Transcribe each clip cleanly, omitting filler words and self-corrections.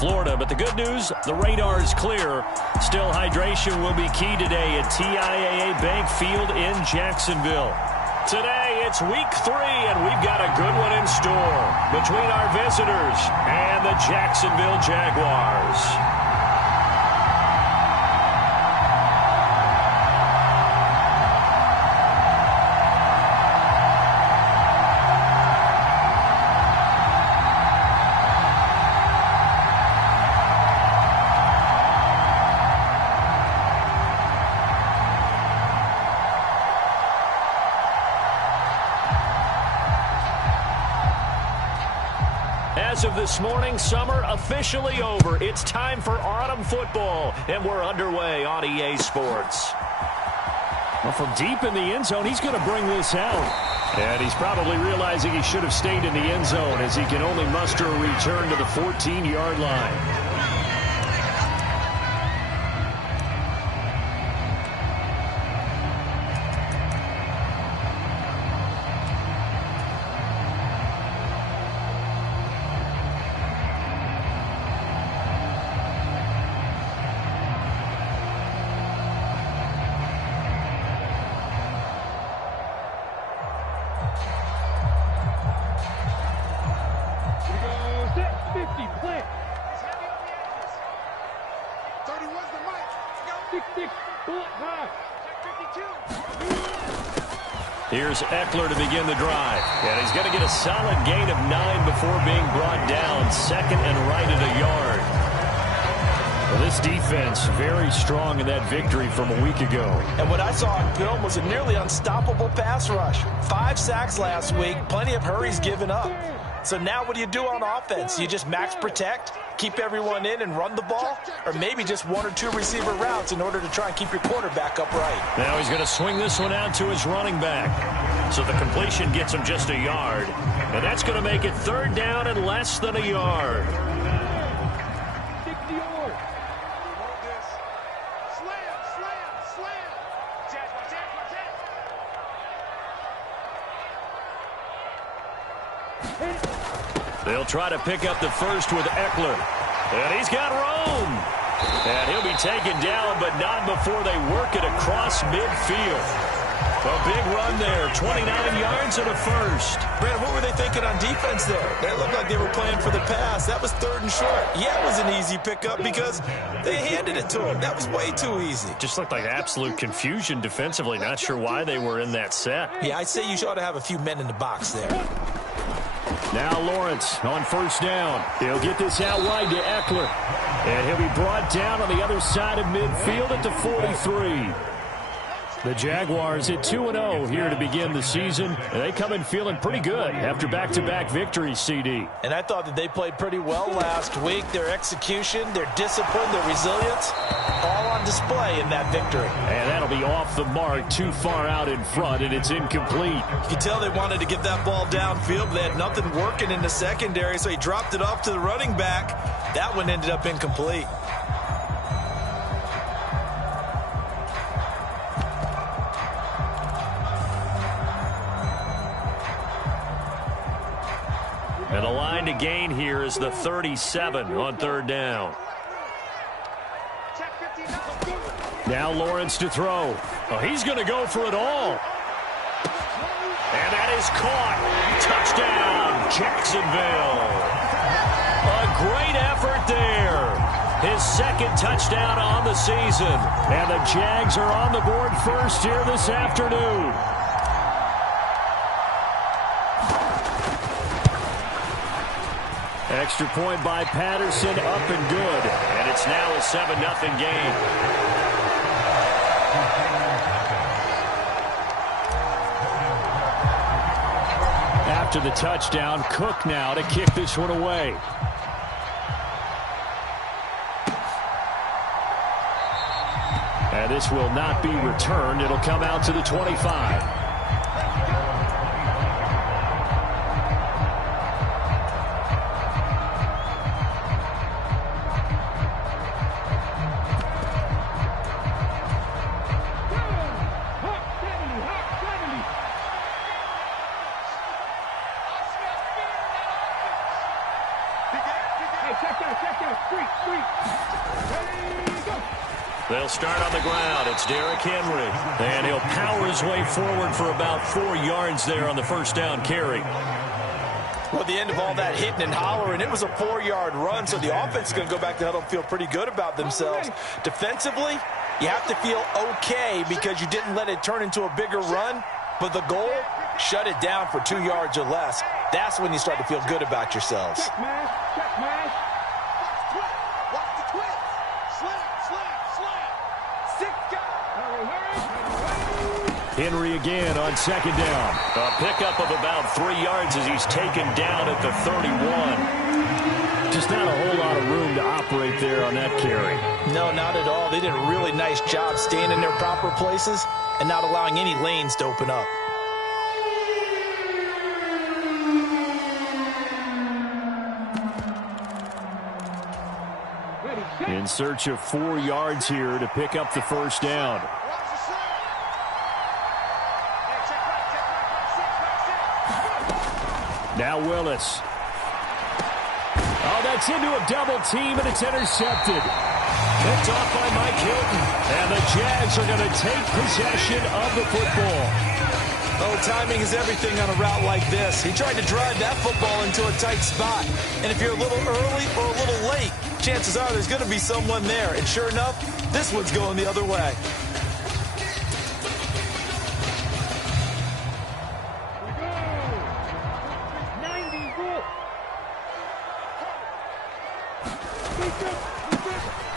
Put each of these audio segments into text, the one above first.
Florida. But the good news, the radar is clear. Still, hydration will be key today at TIAA Bank Field in Jacksonville. Today, it's week 3, and we've got a good one in store between our visitors and the Jacksonville Jaguars. As of this morning, summer officially over. It's time for autumn football, and we're underway on EA Sports. Well, from deep in the end zone, he's going to bring this out. And he's probably realizing he should have stayed in the end zone as he can only muster a return to the 14-yard line. Here's Eckler to begin the drive. And he's going to get a solid gain of 9 before being brought down. Second and right at a yard. Well, this defense very strong in that victory from a week ago. And what I saw on film was a nearly unstoppable pass rush. 5 sacks last week, plenty of hurries given up. So now what do you do on offense? You just max protect, keep everyone in and run the ball, or maybe just 1 or 2 receiver routes in order to try and keep your quarterback upright. Now he's going to swing this one out to his running back. So the completion gets him just a yard. And that's going to make it 3rd down and less than a yard. They'll try to pick up the first with Eckler. And he's got room. And he'll be taken down, but not before they work it across midfield. A big run there, 29 yards and a first. Brandon, what were they thinking on defense there? They looked like they were playing for the pass. That was 3rd and short. Yeah, it was an easy pickup because they handed it to him. That was way too easy. Just looked like absolute confusion defensively. Not sure why they were in that set. Yeah, I'd say you ought to have a few men in the box there. Now Lawrence on 1st down. He'll get this out wide to Eckler. And he'll be brought down on the other side of midfield at the 43. The Jaguars at 2-0 here to begin the season. And they come in feeling pretty good after back-to-back victories, CD. And I thought that they played pretty well last week. Their execution, their discipline, their resilience, all on display in that victory. And that'll be off the mark, too far out in front, and it's incomplete. You can tell they wanted to get that ball downfield, but they had nothing working in the secondary, so he dropped it off to the running back. That one ended up incomplete. And the line to gain here is the 37 on 3rd down. Now Lawrence to throw. Oh, he's going to go for it all. And that is caught. Touchdown, Jacksonville. A great effort there. His 2nd touchdown on the season. And the Jags are on the board first here this afternoon. Extra point by Patterson, up and good. And it's now a 7-0 game. After the touchdown, Cook now to kick this one away. And this will not be returned. It'll come out to the 25. Check that. They'll start on the ground. It's Derrick Henry. And he'll power his way forward for about 4 yards there on the first down carry. Well, at the end of all that hitting and hollering, it was a 4-yard run, so the offense is going to go back to huddle and feel pretty good about themselves. Defensively, you have to feel okay because you didn't let it turn into a bigger run, but the goal, shut it down for 2 yards or less. That's when you start to feel good about yourselves. Check mash. Watch the twist. Slap. 6 guys. Henry again on second down. A pickup of about 3 yards as he's taken down at the 31. Just not a whole lot of room to operate there on that carry. No, not at all. They did a really nice job staying in their proper places and not allowing any lanes to open up. In search of 4 yards here to pick up the first down. Now Willis. Oh, that's into a double team, and it's intercepted. Picked off by Mike Hilton. And the Jags are going to take possession of the football. Oh, timing is everything on a route like this. He tried to drive that football into a tight spot. And if you're a little early or a little late, chances are there's going to be someone there. And sure enough, this one's going the other way.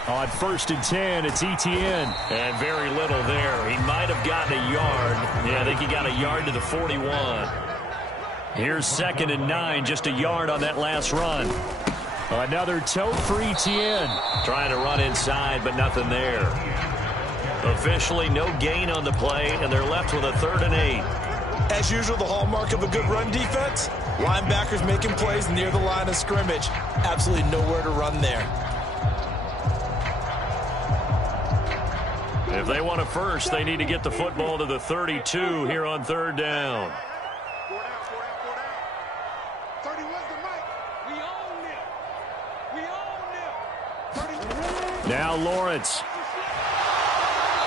On 1st and 10, it's Etienne. And very little there. He might have gotten a yard. Yeah, I think he got a yard to the 41. Here's 2nd and 9, just a yard on that last run. Another tote for Etienne. Trying to run inside, but nothing there. Officially, no gain on the play, and they're left with a 3rd and 8. As usual, the hallmark of a good run defense, linebackers making plays near the line of scrimmage. Absolutely nowhere to run there. If they want a first, they need to get the football to the 32 here on 3rd down. 4 down. 31's the mic. We own them. Now Lawrence.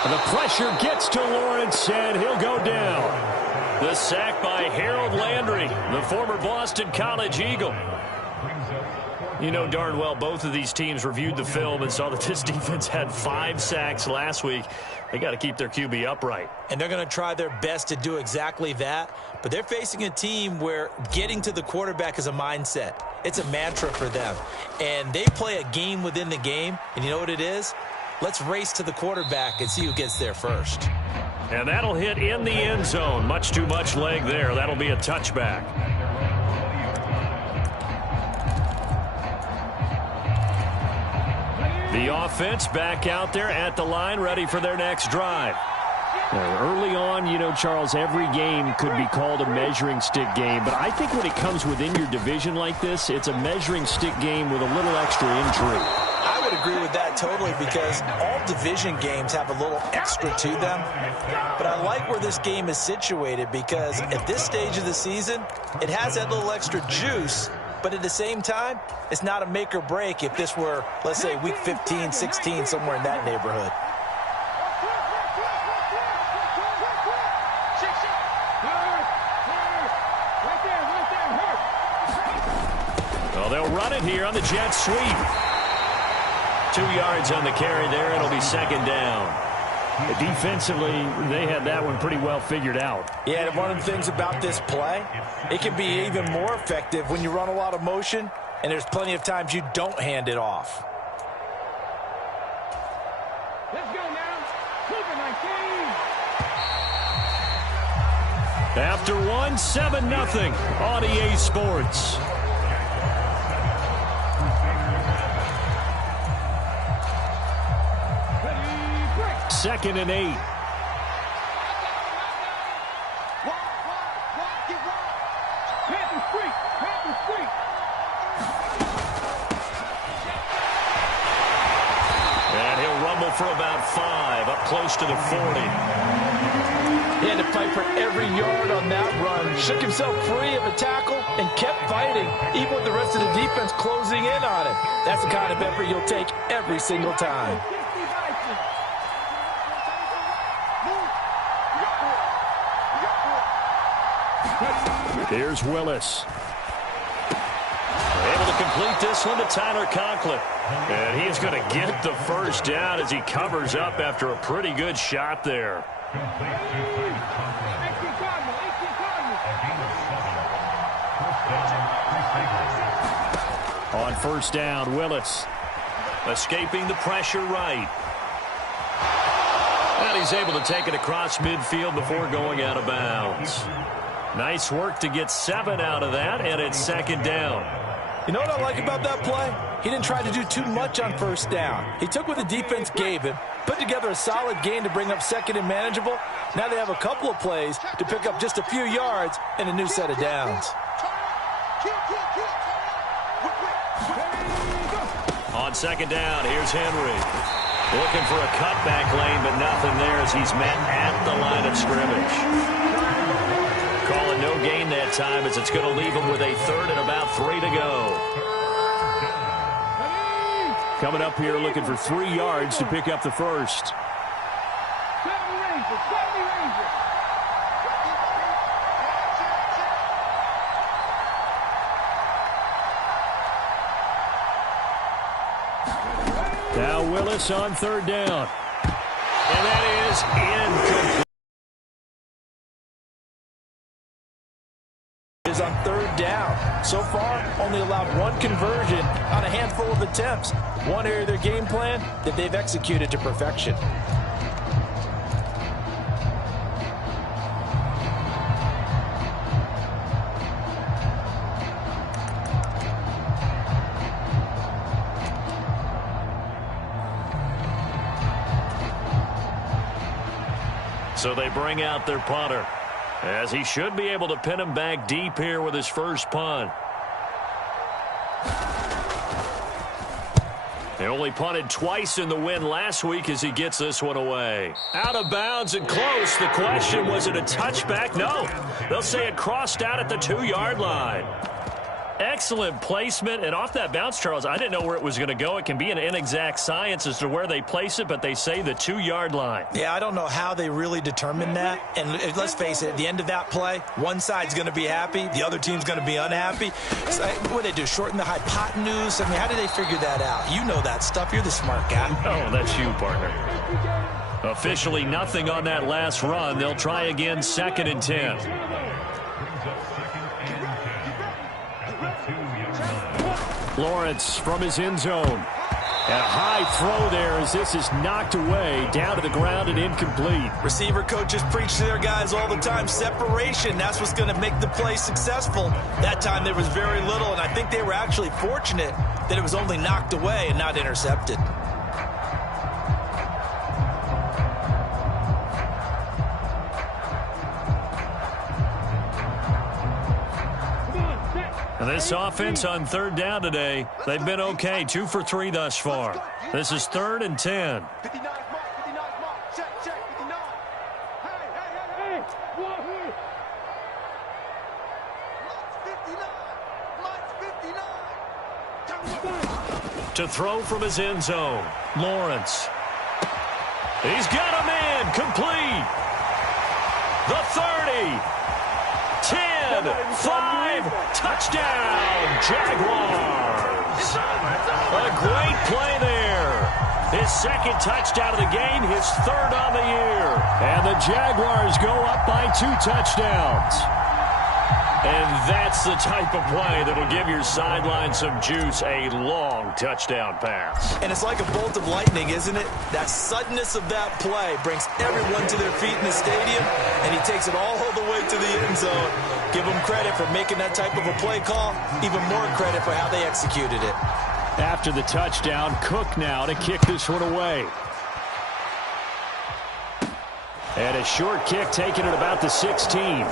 The pressure gets to Lawrence, and he'll go down. The sack by Harold Landry, the former Boston College Eagle. You know darn well both of these teams reviewed the film and saw that this defense had 5 sacks last week. They got to keep their QB upright. And they're going to try their best to do exactly that. But they're facing a team where getting to the quarterback is a mindset. It's a mantra for them. And they play a game within the game. And you know what it is? Let's race to the quarterback and see who gets there first. And that'll hit in the end zone. Much too much leg there. That'll be a touchback. The offense back out there at the line, ready for their next drive. Early on, you know, Charles, every game could be called a measuring stick game. But I think when it comes within your division like this, it's a measuring stick game with a little extra intrigue. I would agree with that totally because all division games have a little extra to them. But I like where this game is situated because at this stage of the season, it has that little extra juice. But at the same time, it's not a make or break if this were, let's say, week 15, 16, somewhere in that neighborhood. Well, they'll run it here on the jet sweep. 2 yards on the carry there. It'll be 2nd down. Defensively, they had that one pretty well figured out. Yeah, and one of the things about this play, it can be even more effective when you run a lot of motion, and there's plenty of times you don't hand it off. Let's go now. Keep it 19. After one, 7-0 on EA Sports. Second and 8. Get Panther Street. And he'll rumble for about 5, up close to the 40. He had to fight for every yard on that run. Shook himself free of a tackle and kept fighting, even with the rest of the defense closing in on him. That's the kind of effort you'll take every single time. Here's Willis. Able to complete this one to Tyler Conklin. And he's going to get the first down as he covers up after a pretty good shot there. On first down, Willis escaping the pressure right. And he's able to take it across midfield before going out of bounds. Nice work to get 7 out of that, and it's second down. You know what I like about that play? He didn't try to do too much on first down. He took what the defense gave him, put together a solid gain to bring up second and manageable. Now they have a couple of plays to pick up just a few yards and a new set of downs. On second down, here's Henry. Looking for a cutback lane, but nothing there as he's met at the line of scrimmage. Calling no gain that time as it's going to leave him with a third and about 3 to go. Coming up here looking for 3 yards to pick up the first. Now Willis on third down. And that is incomplete. Is on third down. So far, only allowed 1 conversion on a handful of attempts. One area of their game plan that they've executed to perfection. So they bring out their punter, as he should be able to pin him back deep here with his first punt. They only punted twice in the win last week as he gets this one away. Out of bounds and close. The question, was it a touchback? No. They'll say it crossed out at the 2-yard line. Excellent placement, and off that bounce, Charles, I didn't know where it was going to go. It can be an inexact science as to where they place it, but they say the 2-yard line. Yeah, I don't know how they really determined that. And let's face it, at the end of that play, one side's going to be happy, the other team's going to be unhappy. So, what do they do, shorten the hypotenuse? I mean, how do they figure that out? You know that stuff. You're the smart guy. Oh, that's you, partner. Officially nothing on that last run. They'll try again, 2nd and 10. Lawrence from his end zone. And a high throw there as this is knocked away, down to the ground and incomplete. Receiver coaches preach to their guys all the time. Separation, that's what's going to make the play successful. That time there was very little, and I think they were actually fortunate that it was only knocked away and not intercepted. And this offense on third down today, they've been okay. 2 for 3 thus far. This is 3rd and 10. To throw from his end zone, Lawrence. He's got a man, complete. The 30. 10, 5, touchdown, Jaguars. A great play there. His 2nd touchdown of the game, his 3rd on the year. And the Jaguars go up by 2 touchdowns. And that's the type of play that'll give your sideline some juice, a long touchdown pass. And it's like a bolt of lightning, isn't it? That suddenness of that play brings everyone to their feet in the stadium, and he takes it all the way to the end zone. Give him credit for making that type of a play call, even more credit for how they executed it. After the touchdown, Cook now to kick this one away. And a short kick taken at about the 16.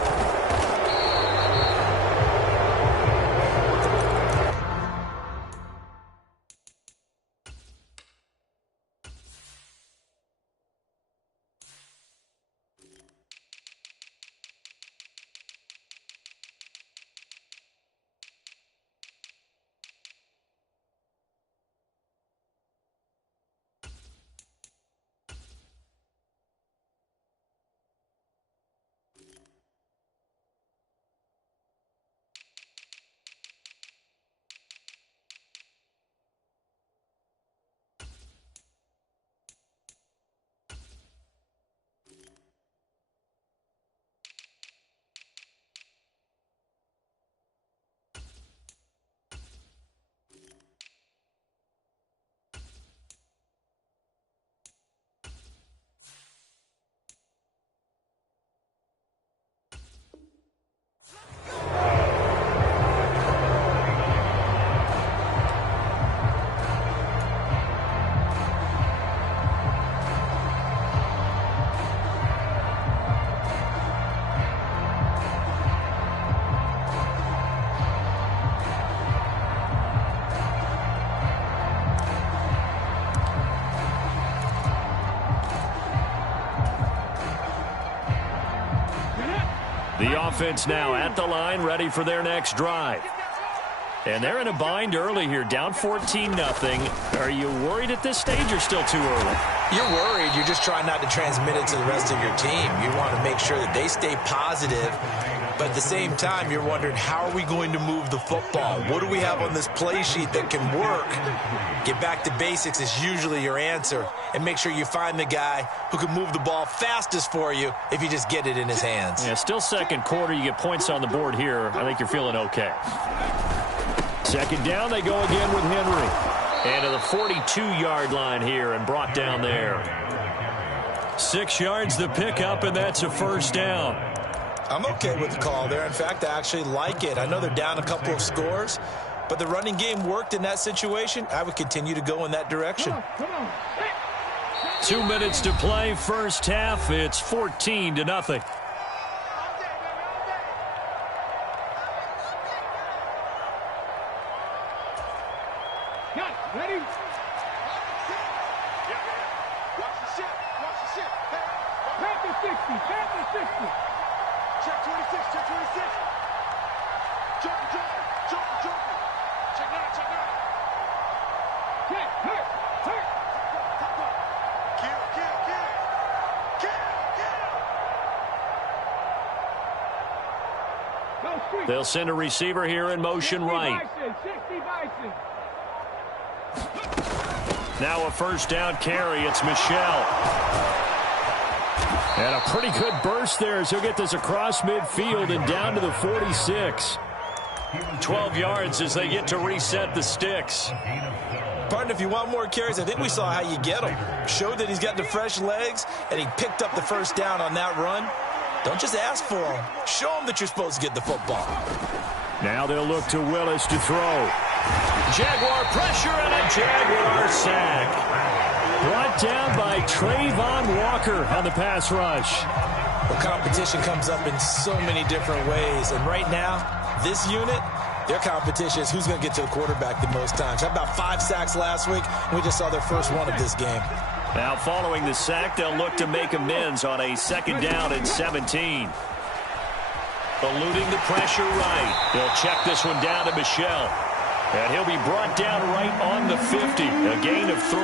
The offense now at the line, ready for their next drive. And they're in a bind early here, down 14-0. Are you worried at this stage or still too early? You're worried. You're just trying not to transmit it to the rest of your team. You want to make sure that they stay positive. But at the same time, you're wondering, how are we going to move the football? What do we have on this play sheet that can work? Get back to basics is usually your answer. And make sure you find the guy who can move the ball fastest for you if you just get it in his hands. Yeah, still second quarter. You get points on the board here. I think you're feeling okay. Second down, they go again with Henry. And to the 42-yard line here and brought down there. 6 yards the pickup, and that's a first down. I'm okay with the call there. In fact, I actually like it. I know they're down a couple of scores, but the running game worked in that situation. I would continue to go in that direction. 2 minutes to play, first half. It's 14-0. Ready? Panther 60, Panther 60. Check 26, check 26. Jumping. Check out. Hurt. Kill. They'll send a receiver here in motion right. 60 Bison. Now a first down carry. It's Michel. And a pretty good burst there as he'll get this across midfield and down to the 46. 12 yards as they get to reset the sticks. Partner, if you want more carries, I think we saw how you get them. Showed that he's got the fresh legs, and he picked up the first down on that run. Don't just ask for them. Show them that you're supposed to get the football. Now they'll look to Willis to throw. Jaguar pressure and a Jaguar sack. Brought down by Trayvon Walker on the pass rush. Well, competition comes up in so many different ways. And right now, this unit, their competition is who's going to get to the quarterback the most times. How about 5 sacks last week? We just saw their first one of this game. Now following the sack, they'll look to make amends on a second down and 17. Eluding the pressure right. They'll check this one down to Michel. And he'll be brought down right on the 50. A gain of 3.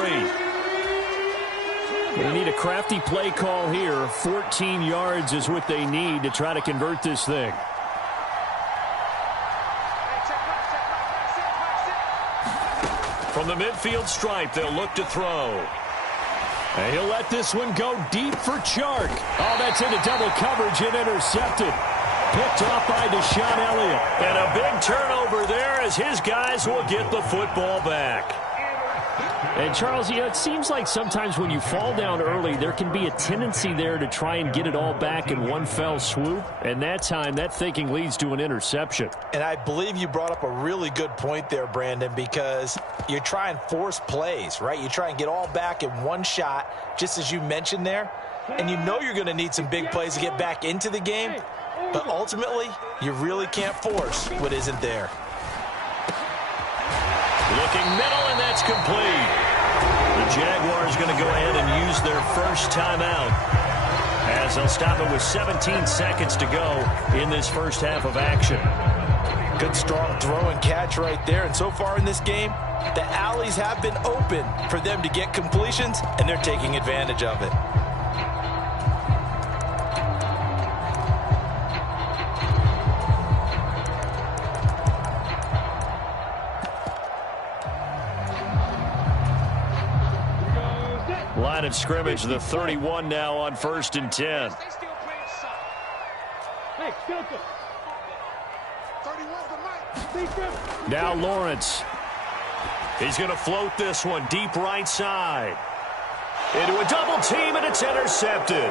They need a crafty play call here. 14 yards is what they need to try to convert this thing. From the midfield stripe, they'll look to throw. And he'll let this one go deep for Chark. Oh, that's into double coverage and intercepted. Picked off by Deshaun Elliott. And a big turnover there as his guys will get the football back. And, Charles, it seems like sometimes when you fall down early, there can be a tendency there to try and get it all back in one fell swoop. And that time, that thinking leads to an interception. And I believe you brought up a really good point there, Brandon, because you try and force plays, right? You try and get all back in one shot, just as you mentioned there. And you know you're going to need some big plays to get back into the game. But ultimately, you really can't force what isn't there. Looking middle, and that's complete. The Jaguars going to go ahead and use their first timeout as they'll stop it with 17 seconds to go in this first half of action. Good, strong throw and catch right there. And so far in this game, the alleys have been open for them to get completions, and they're taking advantage of it. Line of scrimmage, the 31 now on 1st and 10. Now Lawrence. He's going to float this one deep right side. Into a double team, and it's intercepted.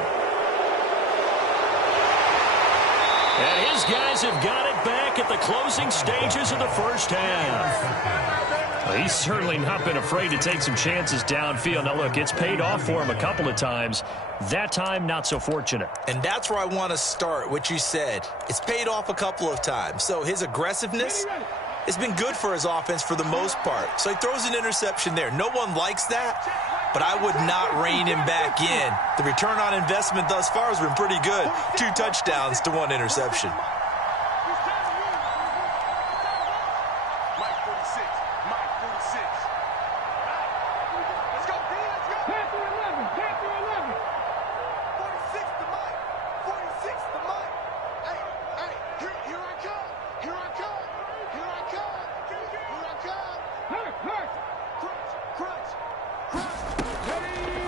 And his guys have got it back at the closing stages of the first half. Well, he's certainly not been afraid to take some chances downfield. Now, look, it's paid off for him a couple of times. That time, not so fortunate. And that's where I want to start, what you said. It's paid off a couple of times. So his aggressiveness has been good for his offense for the most part. So he throws an interception there. No one likes that. but I would not rein him back in. The return on investment thus far has been pretty good. 2 touchdowns to 1 interception.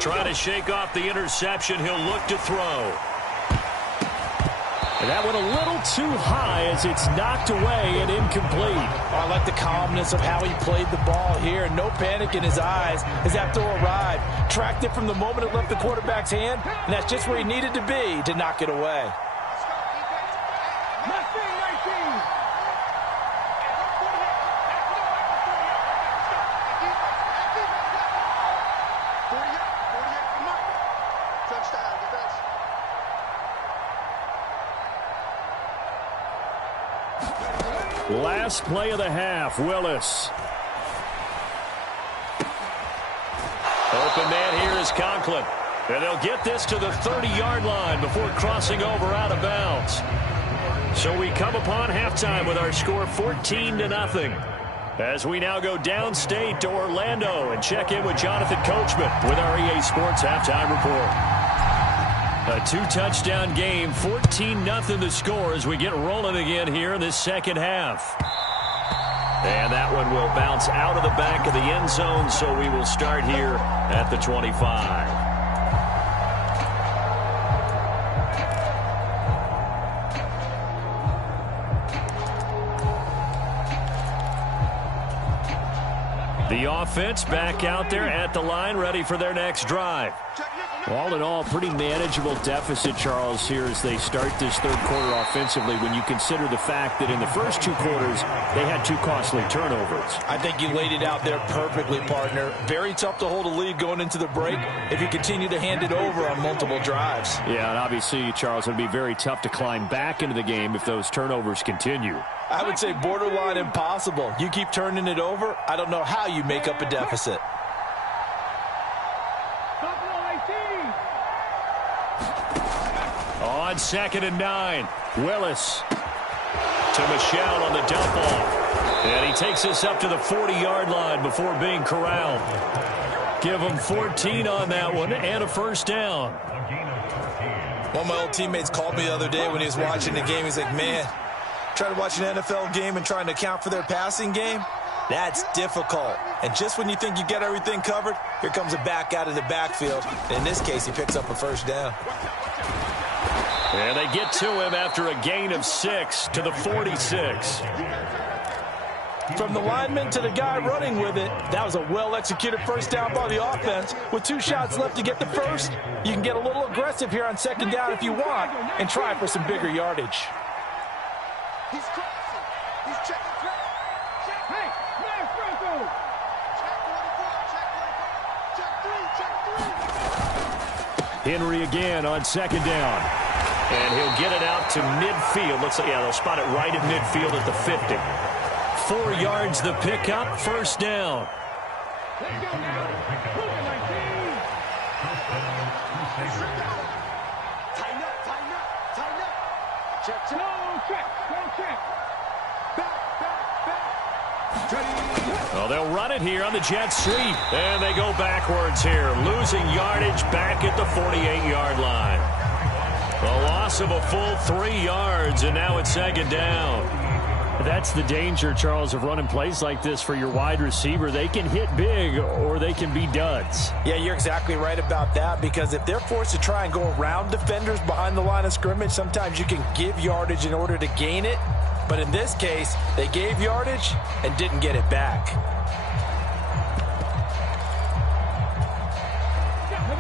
Trying to shake off the interception. He'll look to throw. And that went a little too high as it's knocked away and incomplete. I like the calmness of how he played the ball here. No panic in his eyes as that throw arrived. Tracked it from the moment it left the quarterback's hand, and that's just where he needed to be to knock it away. Last play of the half, Willis. Open man here is Conklin. And they'll get this to the 30-yard line before crossing over out of bounds. So we come upon halftime with our score 14-0. As we now go downstate to Orlando and check in with Jonathan Coachman with our EA Sports Halftime Report. A 2-touchdown game, 14-0 the score as we get rolling again here in this second half. And that one will bounce out of the back of the end zone, so we will start here at the 25. The offense back out there at the line, ready for their next drive. All in all, pretty manageable deficit, Charles, here as they start this third quarter offensively when you consider the fact that in the first 2 quarters, they had 2 costly turnovers. I think you laid it out there perfectly, partner. Very tough to hold a lead going into the break if you continue to hand it over on multiple drives. Yeah, and obviously, Charles, it would be very tough to climb back into the game if those turnovers continue. I would say borderline impossible. You keep turning it over, I don't know how you make up a deficit. On 2nd and 9, Willis to Michelle on the dump off. And he takes us up to the 40-yard line before being corralled. Give him 14 on that one and a first down. One of my old teammates called me the other day when he was watching the game. He's like, man, trying to watch an NFL game and trying to account for their passing game, that's difficult. And just when you think you get everything covered, here comes a back out of the backfield. And in this case, he picks up a first down. And they get to him after a gain of 6 to the 46. From the lineman to the guy running with it, that was a well-executed first down by the offense. With 2 shots left to get the first, you can get a little aggressive here on 2nd down if you want and try for some bigger yardage. He's crossing. He's checking through. Hey, man, Franco. Check 44. Check 3. Henry again on 2nd down. And he'll get it out to midfield. Looks like, yeah, they'll spot it right at midfield at the 50. 4 yards the pickup, first down. Let's go now. Move it, 19. Tighten up, tighten up, tighten up. Check, check. No check, no check. Back. Well, they'll run it here on the jet sweep. And they go backwards here, losing yardage back at the 48-yard line. A loss of a full 3 yards, and now it's 2nd down. That's the danger, Charles, of running plays like this for your wide receiver. They can hit big or they can be duds. Yeah, you're exactly right about that, because if they're forced to try and go around defenders behind the line of scrimmage, sometimes you can give yardage in order to gain it. But in this case, they gave yardage and didn't get it back.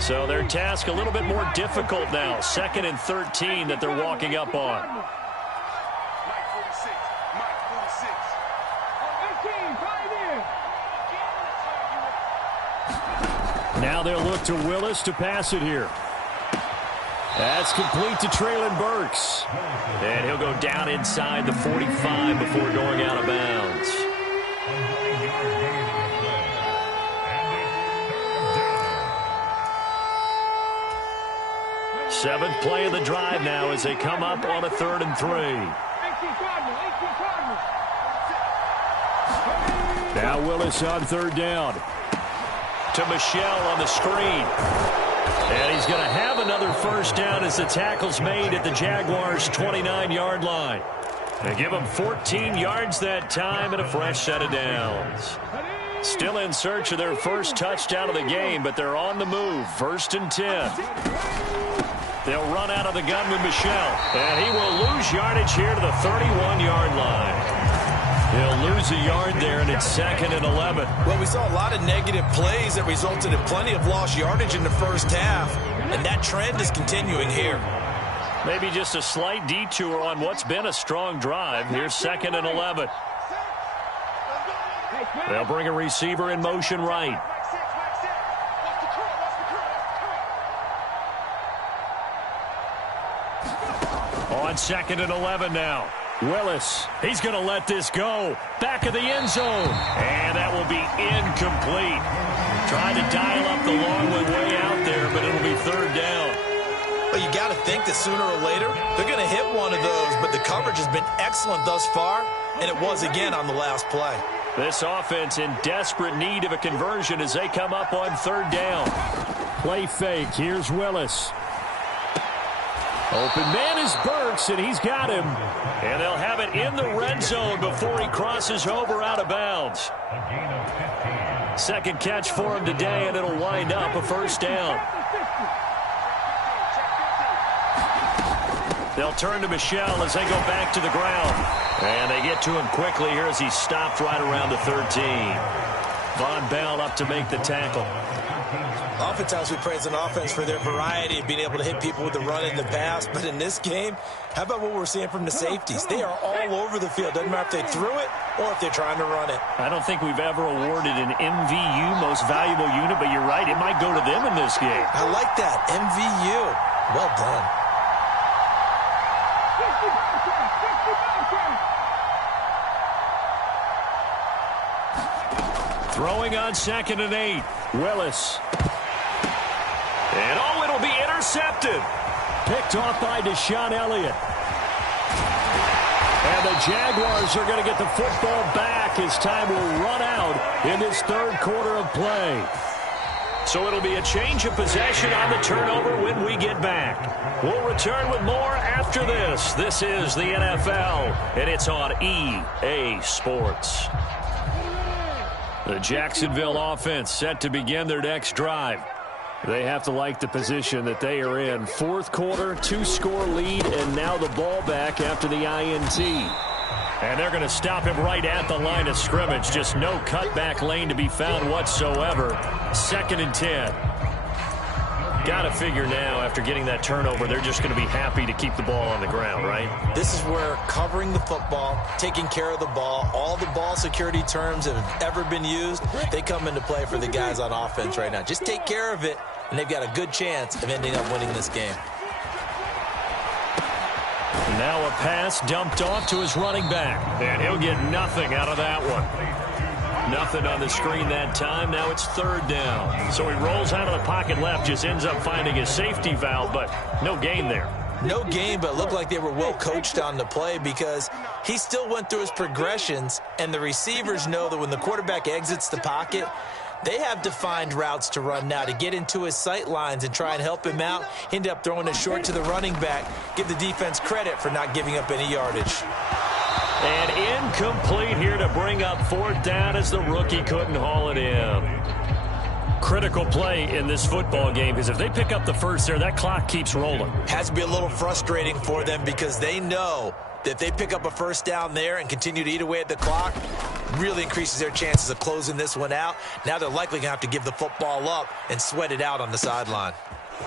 So their task a little bit more difficult now. 2nd and 13 that they're walking up on. Mike 46. Mike 46. 18, right here. Now they'll look to Willis to pass it here. That's complete to Traylon Burks. And he'll go down inside the 45 before going out of bounds. Seventh play of the drive now as they come up on a 3rd and 3. Now Willis on 3rd down. To Michelle on the screen. And he's going to have another first down as the tackle's made at the Jaguars' 29-yard line. They give him 14 yards that time and a fresh set of downs. Still in search of their first touchdown of the game, but they're on the move. 1st and 10. They'll run out of the gun with Michelle. And he will lose yardage here to the 31-yard line. He'll lose a yard there, and it's 2nd and 11. Well, we saw a lot of negative plays that resulted in plenty of lost yardage in the first half, and that trend is continuing here. Maybe just a slight detour on what's been a strong drive. Here's 2nd and 11. They'll bring a receiver in motion right. On 2nd and 11 now. Willis, he's going to let this go. Back of the end zone. And that will be incomplete. Trying to dial up the long one way out there, but it'll be 3rd down. Well, you got to think that sooner or later, they're going to hit one of those, but the coverage has been excellent thus far, and it was again on the last play. This offense in desperate need of a conversion as they come up on 3rd down. Play fake. Here's Willis. Open man is Burks, and he's got him. And they'll have it in the red zone before he crosses over out of bounds. 2nd catch for him today, and it'll wind up a 1st down. They'll turn to Michelle as they go back to the ground. And they get to him quickly here as he's stopped right around the 13. Von Bell up to make the tackle. Oftentimes we praise an offense for their variety of being able to hit people with the run and the pass. But in this game, how about what we're seeing from the safeties? They are all over the field. Doesn't matter if they threw it or if they're trying to run it. I don't think we've ever awarded an MVU, most valuable unit, but you're right. It might go to them in this game. I like that. MVU. Well done. Throwing on 2nd and 8. Willis. And oh, it'll be intercepted. Picked off by Deshaun Elliott. And the Jaguars are going to get the football back as time will run out in this 3rd quarter of play. So it'll be a change of possession on the turnover when we get back. We'll return with more after this. This is the NFL, and it's on EA Sports. The Jacksonville offense set to begin their next drive. They have to like the position that they are in. 4th quarter, 2-score lead, and now the ball back after the INT. And they're going to stop him right at the line of scrimmage. Just no cutback lane to be found whatsoever. 2nd and 10. Got to figure now, after getting that turnover, they're just going to be happy to keep the ball on the ground, right? This is where covering the football, taking care of the ball, all the ball security terms that have ever been used, they come into play for the guys on offense right now. Just take care of it, and they've got a good chance of ending up winning this game. Now a pass dumped off to his running back, and he'll get nothing out of that one. Nothing on the screen that time. Now it's 3rd down. So he rolls out of the pocket left, just ends up finding his safety valve, but no gain there. No gain, but it looked like they were well coached on the play because he still went through his progressions, and the receivers know that when the quarterback exits the pocket, they have defined routes to run now to get into his sight lines and try and help him out. He ended up throwing it short to the running back. Give the defense credit for not giving up any yardage. And incomplete here to bring up 4th down as the rookie couldn't haul it in. Critical play in this football game because if they pick up the first there, that clock keeps rolling. Has to be a little frustrating for them because they know that if they pick up a first down there and continue to eat away at the clock, really increases their chances of closing this one out. Now they're likely going to have to give the football up and sweat it out on the sideline.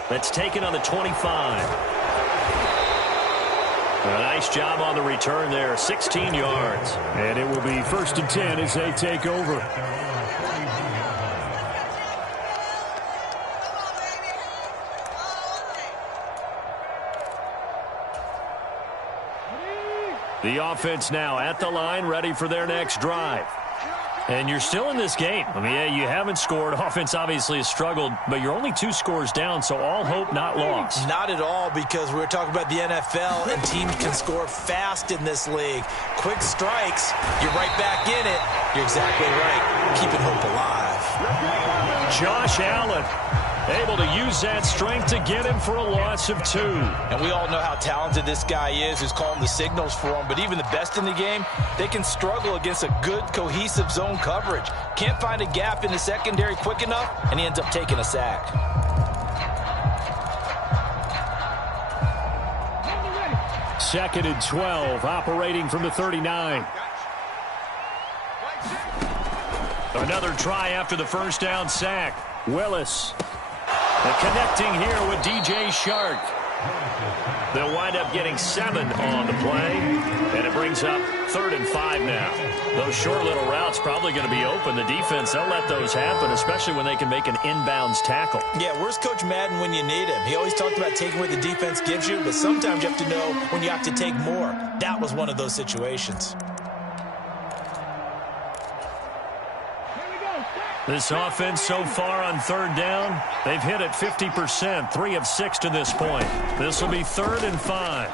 That's taken on the 25. A nice job on the return there, 16 yards. And it will be 1st and 10 as they take over. The offense now at the line, ready for their next drive. And you're still in this game. I mean, yeah, you haven't scored. Offense obviously has struggled, but you're only 2 scores down, so all hope not lost. Not at all, because we're talking about the NFL, and teams can score fast in this league. Quick strikes, you're right back in it. You're exactly right. Keeping hope alive. Josh Allen able to use that strength to get him for a loss of 2. And we all know how talented this guy is, who's calling the signals for him. But even the best in the game, they can struggle against a good, cohesive zone coverage. Can't find a gap in the secondary quick enough, and he ends up taking a sack. Second and 12, operating from the 39. Another try after the first down sack. Willis. Connecting here with DJ Shark. They'll wind up getting 7 on the play, and it brings up 3rd and 5 now. Those short little routes probably going to be open. The defense, they'll let those happen, especially when they can make an inbounds tackle. Yeah, where's Coach Madden when you need him? He always talked about taking what the defense gives you, but sometimes you have to know when you have to take more. That was one of those situations. This offense so far on 3rd down, they've hit it 50%, 3 of 6 to this point. This will be 3rd and 5.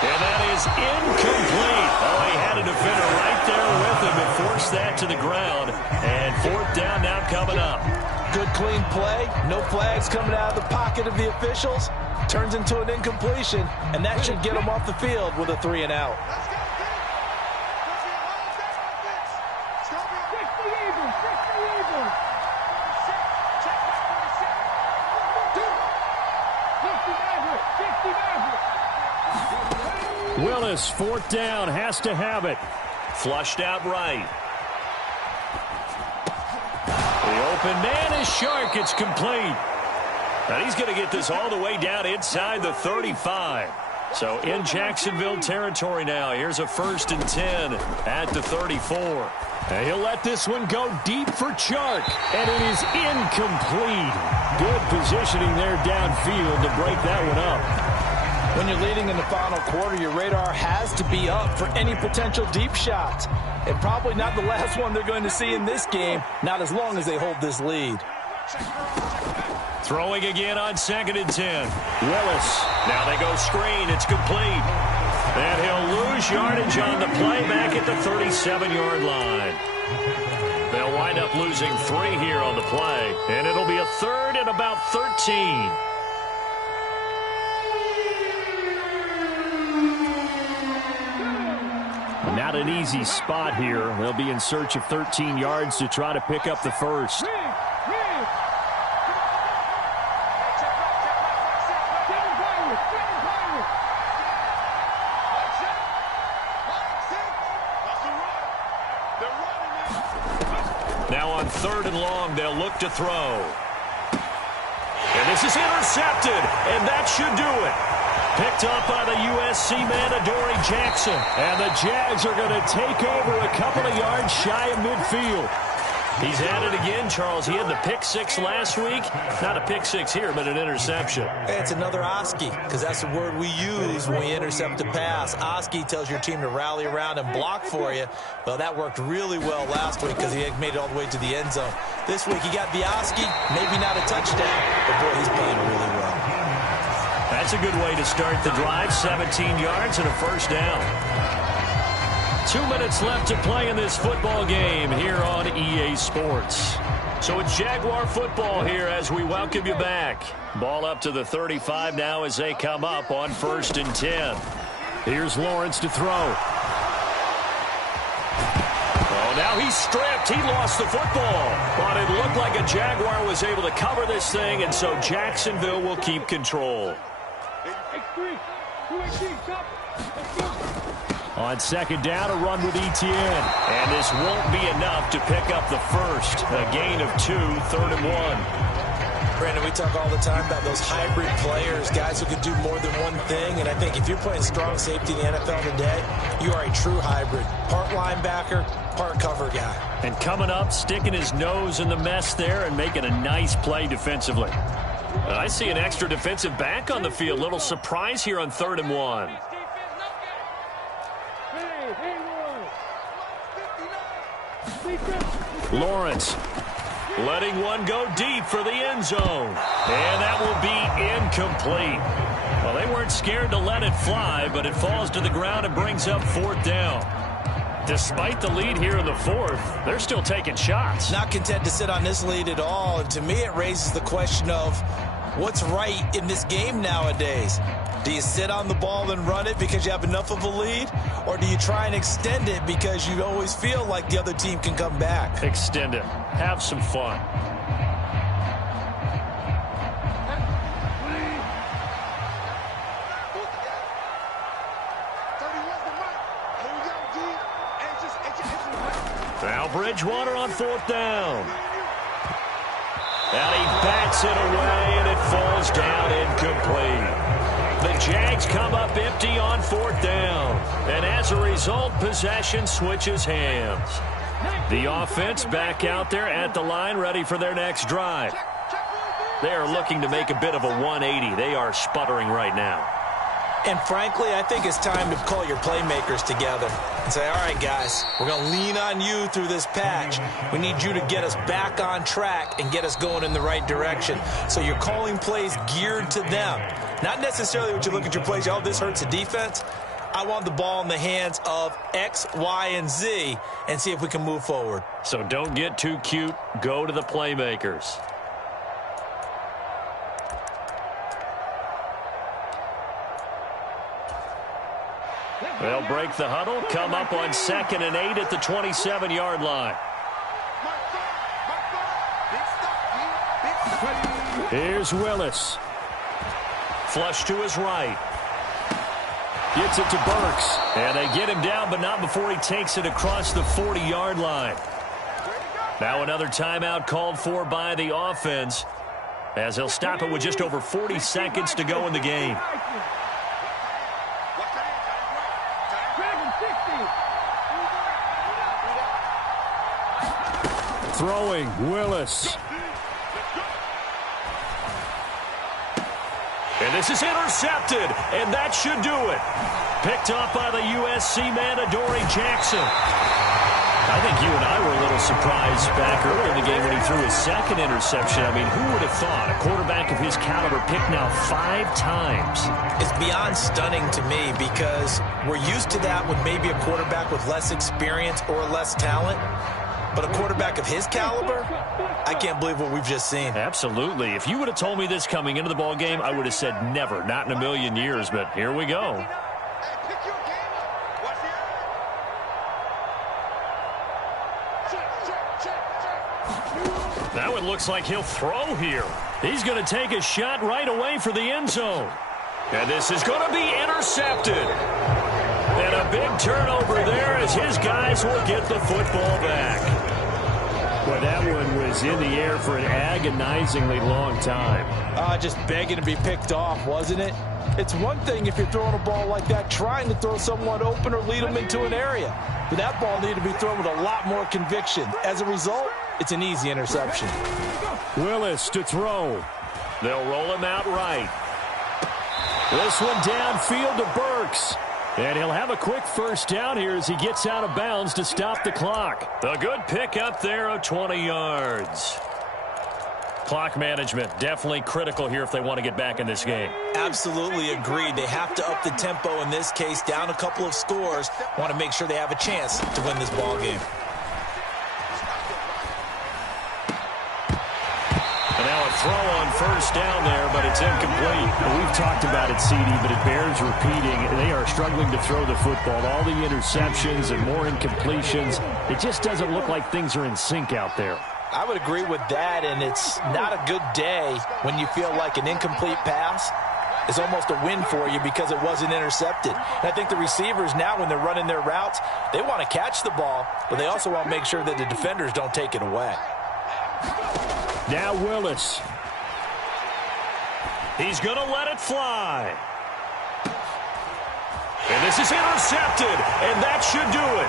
And that is incomplete. Oh, he had a defender right there with him and forced that to the ground. And 4th down now coming up. Good clean play. No flags coming out of the pocket of the officials. Turns into an incompletion, and that should get them off the field with a 3 and out. Willis, 4th down, has to have it. Flushed out right. The open man is Shark. It's complete. And he's going to get this all the way down inside the 35. So in Jacksonville territory now. Here's a 1st and 10 at the 34. And he'll let this one go deep for Shark. And it is incomplete. Good positioning there downfield to break that one up. When you're leading in the final quarter, your radar has to be up for any potential deep shots. And probably not the last one they're going to see in this game, not as long as they hold this lead. Throwing again on 2nd and 10. Willis. Now they go screen. It's complete. And he'll lose yardage on the play back at the 37-yard line. They'll wind up losing 3 here on the play. And it'll be a 3rd and about 13. Not an easy spot here. They'll be in search of 13 yards to try to pick up the first. Now on 3rd and long, they'll look to throw. And this is intercepted, and that should do it. Picked up by the USC man, Adoree Jackson. And the Jags are going to take over a couple of yards shy of midfield. He's at it again, Charles. He had the pick 6 last week. Not a pick 6 here, but an interception. It's another Oski, because that's the word we use when we intercept a pass. Oski tells your team to rally around and block for you. Well, that worked really well last week because he had made it all the way to the end zone. This week he got the Oski, maybe not a touchdown, but boy, he's playing really well. That's a good way to start the drive. 17 yards and a 1st down. 2 minutes left to play in this football game here on EA Sports. So it's Jaguar football here as we welcome you back. Ball up to the 35 now as they come up on 1st and 10. Here's Lawrence to throw. Oh, now he's stripped. He lost the football. But it looked like a Jaguar was able to cover this thing, and so Jacksonville will keep control. On 2nd down, a run with Etienne. And this won't be enough to pick up the first. A gain of 2, 3rd and 1. Brandon, we talk all the time about those hybrid players, guys who can do more than one thing. And I think if you're playing strong safety in the NFL today, you are a true hybrid. Part linebacker, part cover guy. And coming up, sticking his nose in the mess there and making a nice play defensively. I see an extra defensive back on the field. Little surprise here on 3rd and 1. Lawrence letting one go deep for the end zone. And that will be incomplete. Well, they weren't scared to let it fly, but it falls to the ground and brings up 4th down. Despite the lead here in the 4th, they're still taking shots. Not content to sit on this lead at all. And to me, it raises the question of what's right in this game nowadays. Do you sit on the ball and run it because you have enough of a lead? Or do you try and extend it because you always feel like the other team can come back? Extend it. Have some fun. Now Bridgewater on 4th down. And he bats it away, and it falls down incomplete. The Jags come up empty on 4th down. And as a result, possession switches hands. The offense back out there at the line, ready for their next drive. They are looking to make a bit of a 180. They are sputtering right now. And frankly, I think it's time to call your playmakers together and say, all right, guys, we're going to lean on you through this patch. We need you to get us back on track and get us going in the right direction. So you're calling plays geared to them. Not necessarily what you look at your plays, oh, this hurts the defense. I want the ball in the hands of X, Y, and Z and see if we can move forward. So don't get too cute. Go to the playmakers. They'll break the huddle, come up on 2nd and 8 at the 27-yard line. Here's Willis. Flush to his right. Gets it to Burks. And they get him down, but not before he takes it across the 40-yard line. Now another timeout called for by the offense, as he'll stop it with just over 40 seconds to go in the game. Throwing, Willis. And this is intercepted, and that should do it. Picked off by the USC man, Adoree Jackson. I think you and I were a little surprised back earlier in the game when he threw his 2nd interception. I mean, who would have thought a quarterback of his caliber picked now 5 times? It's beyond stunning to me because we're used to that with maybe a quarterback with less experience or less talent. But a quarterback of his caliber, I can't believe what we've just seen. Absolutely. If you would have told me this coming into the ball game, I would have said never, not in a million years. But here we go. That one looks like he'll throw here. He's going to take a shot right away for the end zone. And this is going to be intercepted. And a big turnover there as his guys will get the football back. Well, that one was in the air for an agonizingly long time. Just begging to be picked off, wasn't it? It's one thing if you're throwing a ball like that, trying to throw someone open or lead them into an area. But that ball needed to be thrown with a lot more conviction. As a result, it's an easy interception. Willis to throw. They'll roll him out right. This one downfield to Burks. And he'll have a quick first down here as he gets out of bounds to stop the clock. A good pickup there of 20 yards. Clock management definitely critical here if they want to get back in this game. Absolutely agreed. They have to up the tempo in this case, down a couple of scores. Want to make sure they have a chance to win this ball game. And now a throw on first down there, but it's incomplete. We've talked about it, CD, but it bears repeating. They are struggling to throw the football. All the interceptions and more incompletions. It just doesn't look like things are in sync out there. I would agree with that, and it's not a good day when you feel like an incomplete pass is almost a win for you because it wasn't intercepted. And I think the receivers now, when they're running their routes, they want to catch the ball, but they also want to make sure that the defenders don't take it away. Now Willis. He's going to let it fly. And this is intercepted, and that should do it.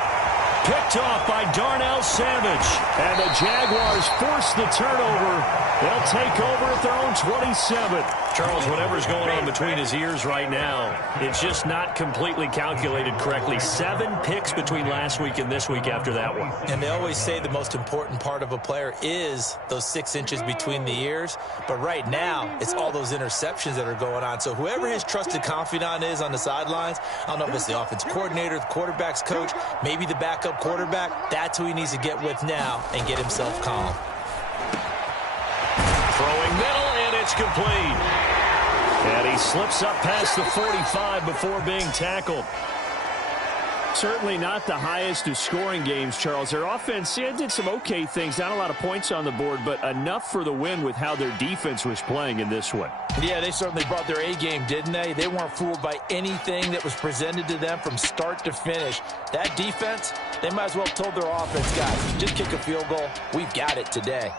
Picked off by Darnell Savage. And the Jaguars force the turnover. They'll take over at their own 27. Charles, whatever's going on between his ears right now, it's just not completely calculated correctly. 7 picks between last week and this week after that one. And they always say the most important part of a player is those 6 inches between the ears. But right now, it's all those interceptions that are going on. So whoever his trusted confidant is on the sidelines, I don't know if it's the offense coordinator, the quarterback's coach, maybe the backup quarterback, that's who he needs to get with now and get himself calm. Throwing middle, and it's complete. And he slips up past the 45 before being tackled. Certainly not the highest of scoring games, Charles. Their offense did some okay things. Not a lot of points on the board, but enough for the win with how their defense was playing in this one. Yeah, they certainly brought their A-game, didn't they? They weren't fooled by anything that was presented to them from start to finish. That defense, they might as well have told their offense, guys, just kick a field goal. We've got it today.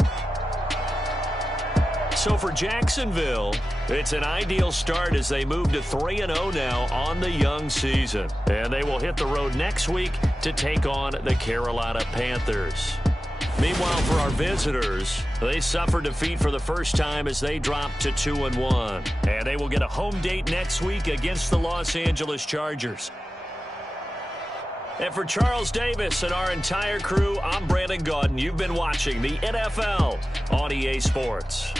So for Jacksonville, it's an ideal start as they move to 3-0 now on the young season. And they will hit the road next week to take on the Carolina Panthers. Meanwhile, for our visitors, they suffered defeat for the first time as they dropped to 2-1. And they will get a home date next week against the Los Angeles Chargers. And for Charles Davis and our entire crew, I'm Brandon Gaudin. You've been watching the NFL on EA Sports.